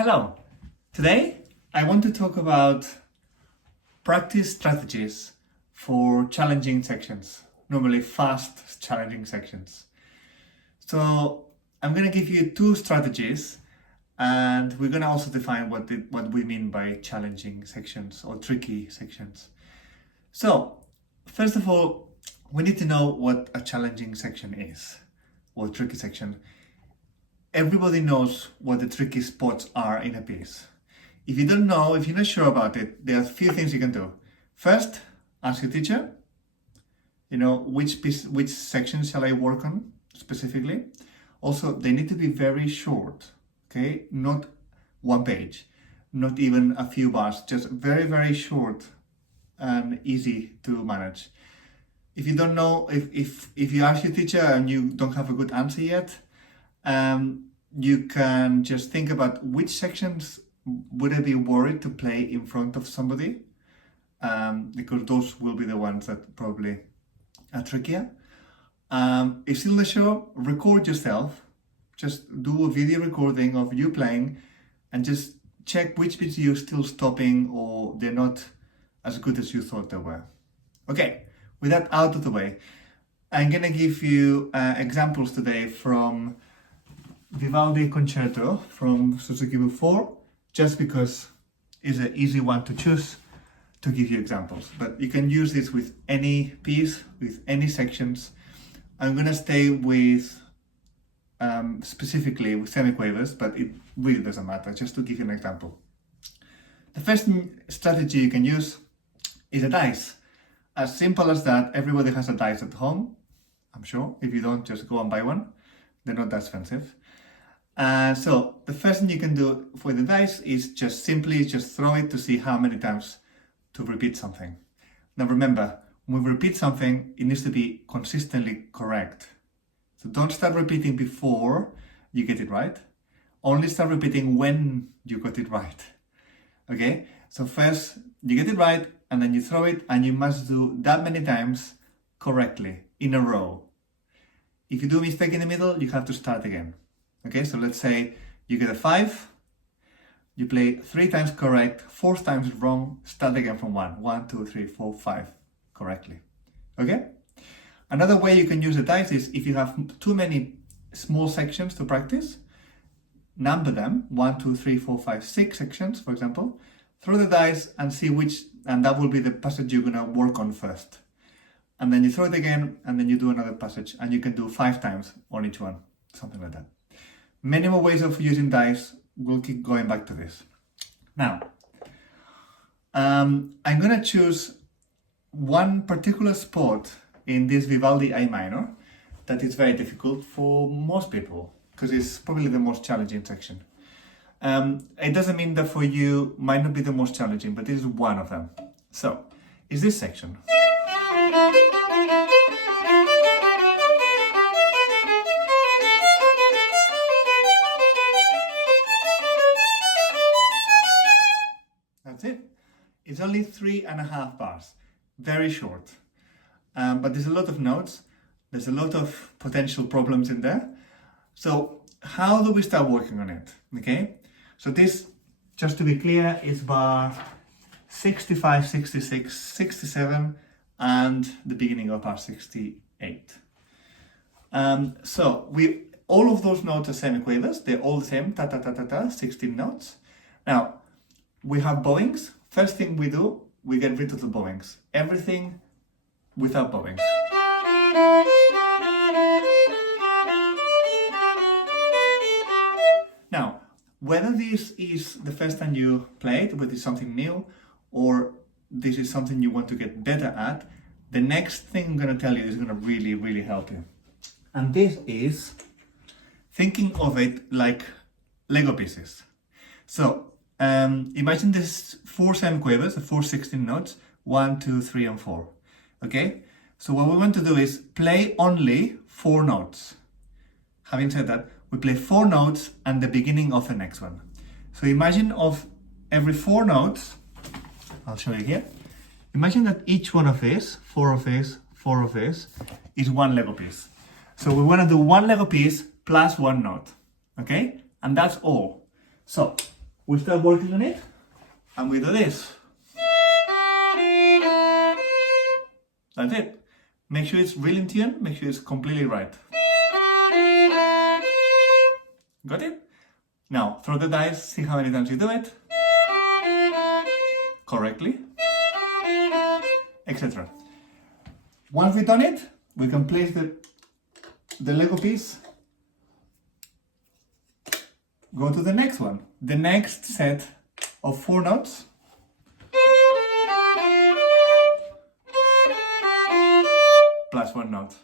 Hello! Today I want to talk about practice strategies for challenging sections, normally fast challenging sections. So I'm going to give you two strategies and we're going to also define what we mean by challenging sections or tricky sections. So first of all, we need to know what a challenging section is or tricky section. Everybody knows what the tricky spots are in a piece. If you don't know, if you're not sure about it, there are a few things you can do. First, ask your teacher, which section shall I work on specifically? Also, they need to be very short, okay? Not one page, not even a few bars, just very, very short and easy to manage. If you don't know, if you ask your teacher and you don't have a good answer yet, you can just think about which sections would I be worried to play in front of somebody, because those will be the ones that probably are trickier. If still not sure, record yourself. Just do a video recording of you playing and just check which bits you're still stopping or they're not as good as you thought they were. Okay, with that out of the way, I'm gonna give you examples today from Vivaldi Concerto from Suzuki Book 4, just because it's an easy one to choose to give you examples. But you can use this with any piece, with any sections. I'm gonna stay with specifically with semiquavers, but it really doesn't matter, just to give you an example. The first strategy you can use is a dice. As simple as that. Everybody has a dice at home, I'm sure. If you don't, just go and buy one. They're not that expensive. So the first thing you can do for the dice is just simply throw it to see how many times to repeat something. Now remember, when we repeat something, it needs to be consistently correct. So don't start repeating before you get it right. Only start repeating when you got it right. Okay? So first you get it right and then you throw it, and you must do that many times correctly in a row. If you do a mistake in the middle, you have to start again. Okay, so let's say you get a 5, you play 3 times correct, 4 times wrong, start again from 1. 1, 2, 3, 4, 5 correctly. Okay? Another way you can use the dice is if you have too many small sections to practice, number them 1, 2, 3, 4, 5, 6 sections, for example. Throw the dice and see which, and that will be the passage you're gonna work on first. And then you throw it again, and then you do another passage, and you can do 5 times on each one, something like that. Many more ways of using dice. We'll keep going back to this. Now, I'm gonna choose one particular spot in this Vivaldi A Minor that is very difficult for most people, because it's probably the most challenging section. It doesn't mean that for you might not be the most challenging, but this is one of them. So, is this section. That's it. It's only 3.5 bars, very short. But there's a lot of notes, there's a lot of potential problems in there. So how do we start working on it? Okay, so this, just to be clear, is bar 65, 66, 67, and the beginning of bar 68. So all of those notes are semiquavers, they're all the same, ta ta ta ta ta, 16 notes. Now, we have bowings. First thing we do, we get rid of the bowings. Everything without bowings. Now, whether this is the first time you play it, whether it's something new, or this is something you want to get better at, the next thing I'm going to tell you is going to really, really help you. And this is thinking of it like Lego pieces. So, imagine this 4 semiquavers, the 4 16 notes, 1, 2, 3, and 4. Okay? So what we want to do is play only 4 notes. Having said that, we play 4 notes and the beginning of the next one. So imagine of every 4 notes, I'll show you here. Imagine that each one of these, 4 of these, 4 of these, is one Lego piece. So we want to do one Lego piece plus one note. Okay? And that's all. So we start working on it, and we do this. That's it. Make sure it's really in tune, make sure it's completely right. Got it? Now, throw the dice, see how many times you do it correctly, etc. Once we've done it, we can place the Lego piece, go to the next one, the next set of 4 notes. Plus 1 note,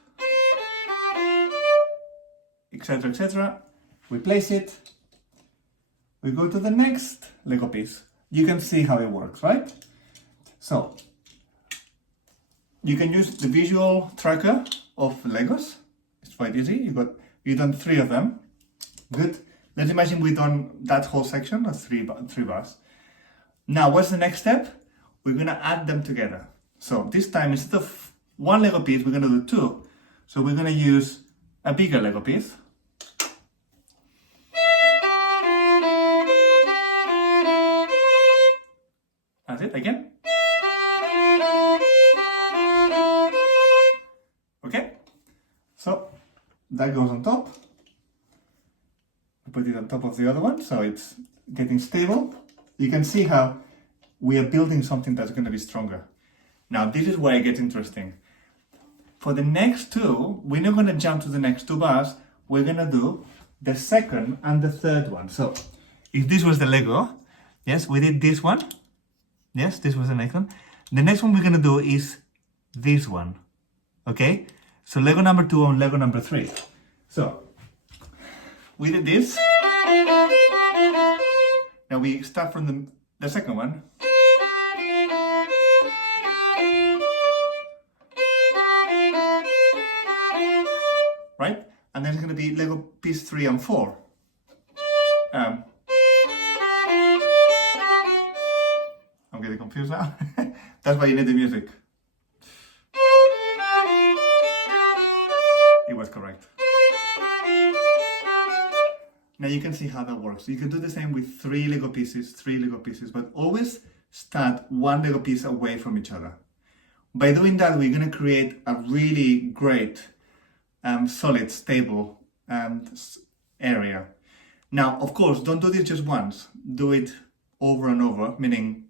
etc., etc. We place it, we go to the next Lego piece. You can see how it works, right? So, you can use the visual tracker of Legos. It's quite easy. You've done 3 of them. Good. Let's imagine we've done that whole section, that's 3 bars. Now, what's the next step? We're gonna add them together. So this time, instead of 1 Lego piece, we're gonna do 2. So we're gonna use a bigger Lego piece. That's it, again. Okay, so that goes on top. Put it on top of the other one, so it's getting stable. You can see how we are building something that's going to be stronger. Now, this is where it gets interesting. For the next 2, we're not going to jump to the next 2 bars. We're going to do the second and the third one. So, if this was the Lego, yes, we did this one. Yes, this was the next one. The next one we're going to do is this one. Okay? So, Lego number 2 and Lego number 3. So, we did this. Now we start from the second one. Right? And then it's going to be Lego piece 3 and 4. I'm getting confused now. That's why you need the music. It was correct. Now you can see how that works. You can do the same with 3 Lego pieces, but always start 1 Lego piece away from each other. By doing that, we're going to create a really great, solid, stable area. Now, of course, don't do this just once. Do it over and over, meaning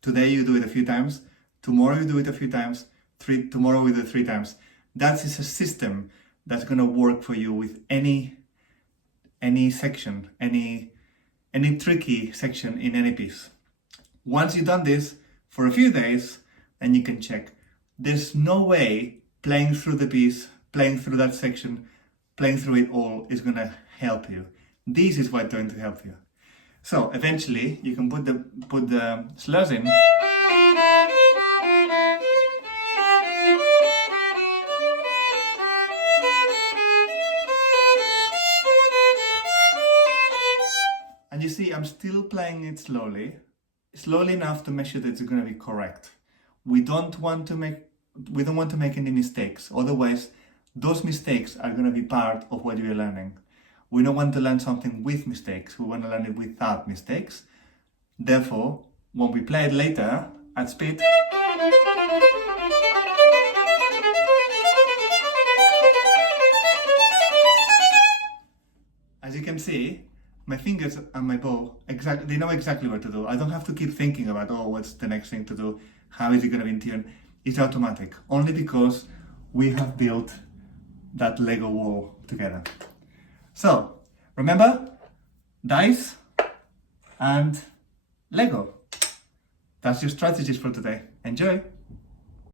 today you do it a few times, tomorrow you do it a few times, tomorrow we do it 3 times. That is a system that's going to work for you with any section, any tricky section in any piece. Once you've done this for a few days, then you can check. There's no way playing through the piece, playing through that section, playing through it all is going to help you. This is what's going to help you. So eventually you can put the slurs in. And you see, I'm still playing it slowly enough to make sure that it's going to be correct. We don't want to make any mistakes. Otherwise, those mistakes are going to be part of what you're learning. We don't want to learn something with mistakes. We want to learn it without mistakes. Therefore, when we play it later at speed, as you can see, my fingers and my bow, they know exactly what to do. I don't have to keep thinking about, what's the next thing to do? How is it going to be in tune? It's automatic, only because we have built that Lego wall together. So, remember, dice and Lego. That's your strategies for today. Enjoy!